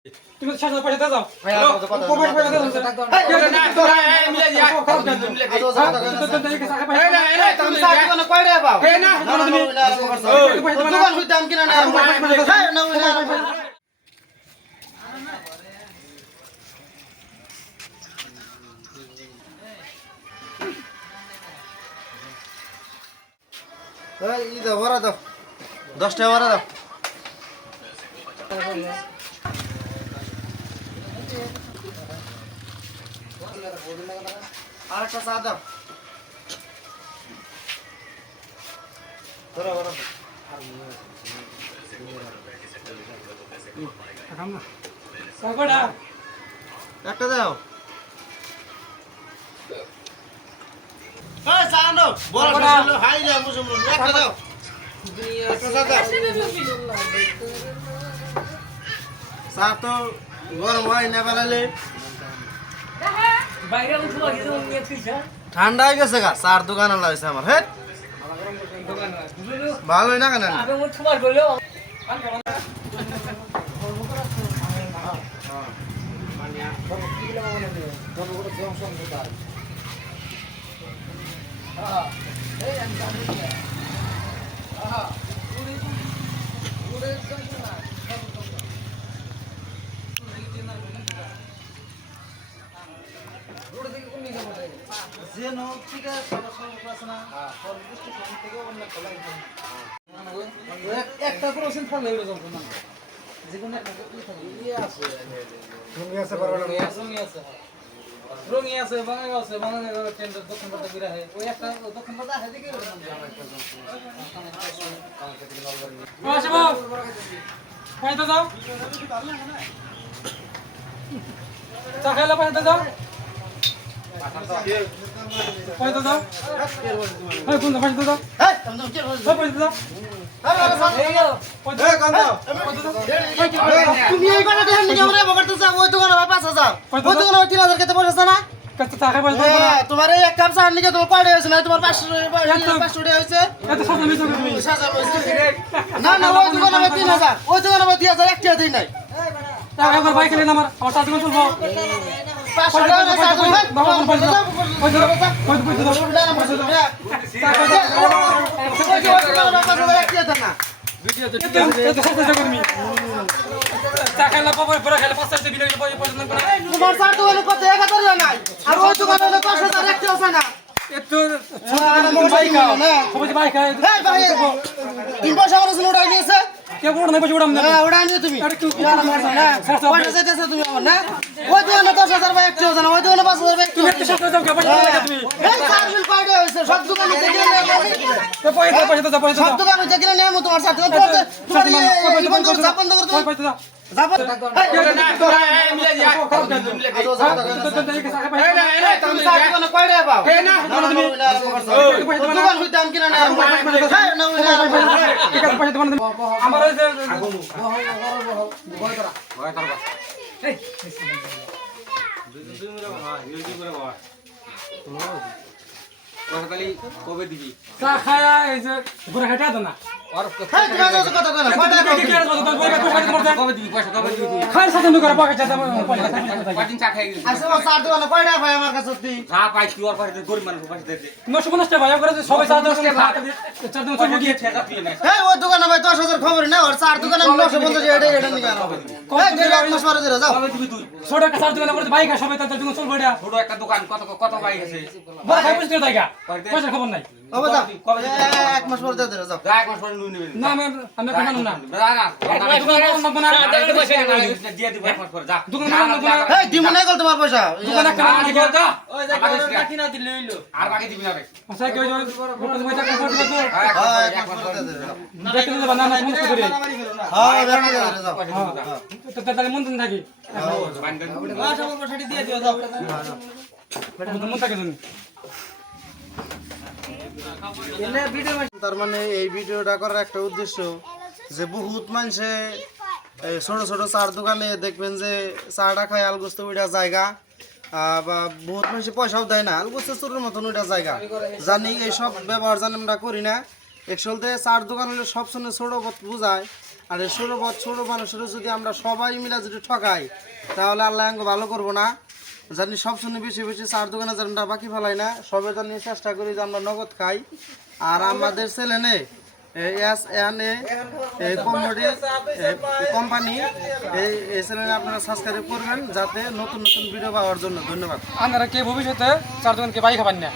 তুমি 6000 পয়সা দাও ভাই কোবাই পয়সা দাও মিলে যা মিলে তুমি সাথে কোন কয়টা পাও না দোকান হইতে আম কিনা না এই ইদা ভরা দাও 10 টাকা ভরা দাও আরেকটা চা দাও ধরো ধরো সাগড়া একটা দাও এই চা আনো বড় ছিল হাই রে মুসলমান একটা দাও একটা চা দাও চা তো গরম হয় না বানালে বাইরে উঠো আগে তো নিয়ে তুইছা ঠান্ডা হয়ে গেছে গা চার দোকান লাগাইছে আমার হে ভালোই না কেন আগে মত তোমার কইলো একটা প্রশ্ন থাকলে এটা চলবে না যেকোনো একটা ইয়ে আছে রঙি আছে বাঙালি আছে বাঙালি টেন্ডার দক্ষিণ পাতা বিরা হয় ওই একটা দক্ষিণ পাতা আছে দেখে পয়সা দাও চা খাইলে পয়সা দাও পয়সা দাও এই কোন পয়সা দাও এই তুমি কি সব পয়সা দাও তুমি এই কথা দেন নি আমরা বকরতে যাও ওই দোকানে 5000 ওই দোকানে 3000 কত পয়সা না কত টাকা পয়সা দাও তোমার এই এক কাপ চা নিকে তোমার কয়টা হইছে না তোমার 500 টাকা হইছে এত সাথে মিছো তুমি না না ওই দোকানে 3000 ওই দোকানে 3000 একটা দেই নাই টাকা একবার বাইক নিয়ে আমার আমার টাকা চলবো 500 টাকা চা দাও বাবা পয়সা দাও পয়সা দাও পয়সা দাও পয়সা দাও একটা দেন না তোমার চা দোকানে কত 1000 নাই আর ওই দোকানে 5000 একটা আছে না তিন পয়সা আমার ওটা নিয়েছে ওটা নিয়ে তুমি পয়সা চাইতেছো তুমি আমার না ওই দোকানে 10,000 বা একটা আছে না ওই দোকানে 5,000 বা একটা সব দোকানে সব দোকানে যেখানে নেমো তোমার সাথে বন্ধ করে কবে দিবি চা খায়া এই যে ঘুরে খাইতে আতো না কবে দিবি পয়সা কবে দিবি তুই খাই সাথে নুকরা পাকা চাতা কয়দিন চা খাই গেছিস যা পাই তুই আর পয়সা গরিব মানুষ পয়সা দে 950 টাকা ভাই করে সবাই চা দাও চার দিন চলে গিয়ে ঠেকা তুই না ওই দোকানে ভাই 10,000 খবর না আর চার দোকানে 950 এটা নিয়ে যাও কবে দিবি তুই ছোট একটা চার দিন করে বাইক সবাই তার দিন চলবে এটা ছোট একটা দোকান কত কত বাইক আছে বড় খাই বুঝতে দাইগা পয়সা খবর নাই কবে এক মাস পরে যাও যা এক মাস পরে নুই নেবে না আমি কেন না দিয়ে দিব এক মাস পরে যা এই দিমু নাই গল তোমার পয়সা কিনা দিলে হইলো আর বাকি দিবি না রে আচ্ছা কেউ এক মাস পরে যাও দেখতে দেবা না মন করে হ্যাঁ ব্যাপারে যাও তো তাহলে মন থাকি দিয়ে দিও যাও মন থাকে শুনি তার মানে এই ভিডিওটা করার একটা উদ্দেশ্য যে বহুত মানুষে ছোট ছোট চার দোকানে দেখবেন যে চাটা খায় আলগোস্ত ওইটা জায়গা বা বহুত মানুষে পয়সাও দেয় না আলগোস্ত চোরের মতন ওইটা জায়গা জানি এইসব ব্যবহার জানি আমরা করি না একচুয়ালতে চার দোকান হলে সব সময় ছোট বুঝায় আর এই ছোট মানুষেরও যদি আমরা সবাই মিলে যদি ঠকাই তাহলে আল্লাহ আমাকে ভালো করবো না। জানি সব শুনে বেশি বেশি চার দোকানে যেন আমরা বাকি ফেলাই না, সবাই জানি চেষ্টা করি যে আমরা নগদ খাই। আর আমাদের চ্যানেলে SNA কমেডি কোম্পানি এই চ্যানেলে আপনারা সাবস্ক্রাইব করবেন যাতে নতুন নতুন ভিডিও পাওয়ার জন্য। ধন্যবাদ। আপনারা কে ভবিষ্যতে চার দোকানকে বাই খাবেন না।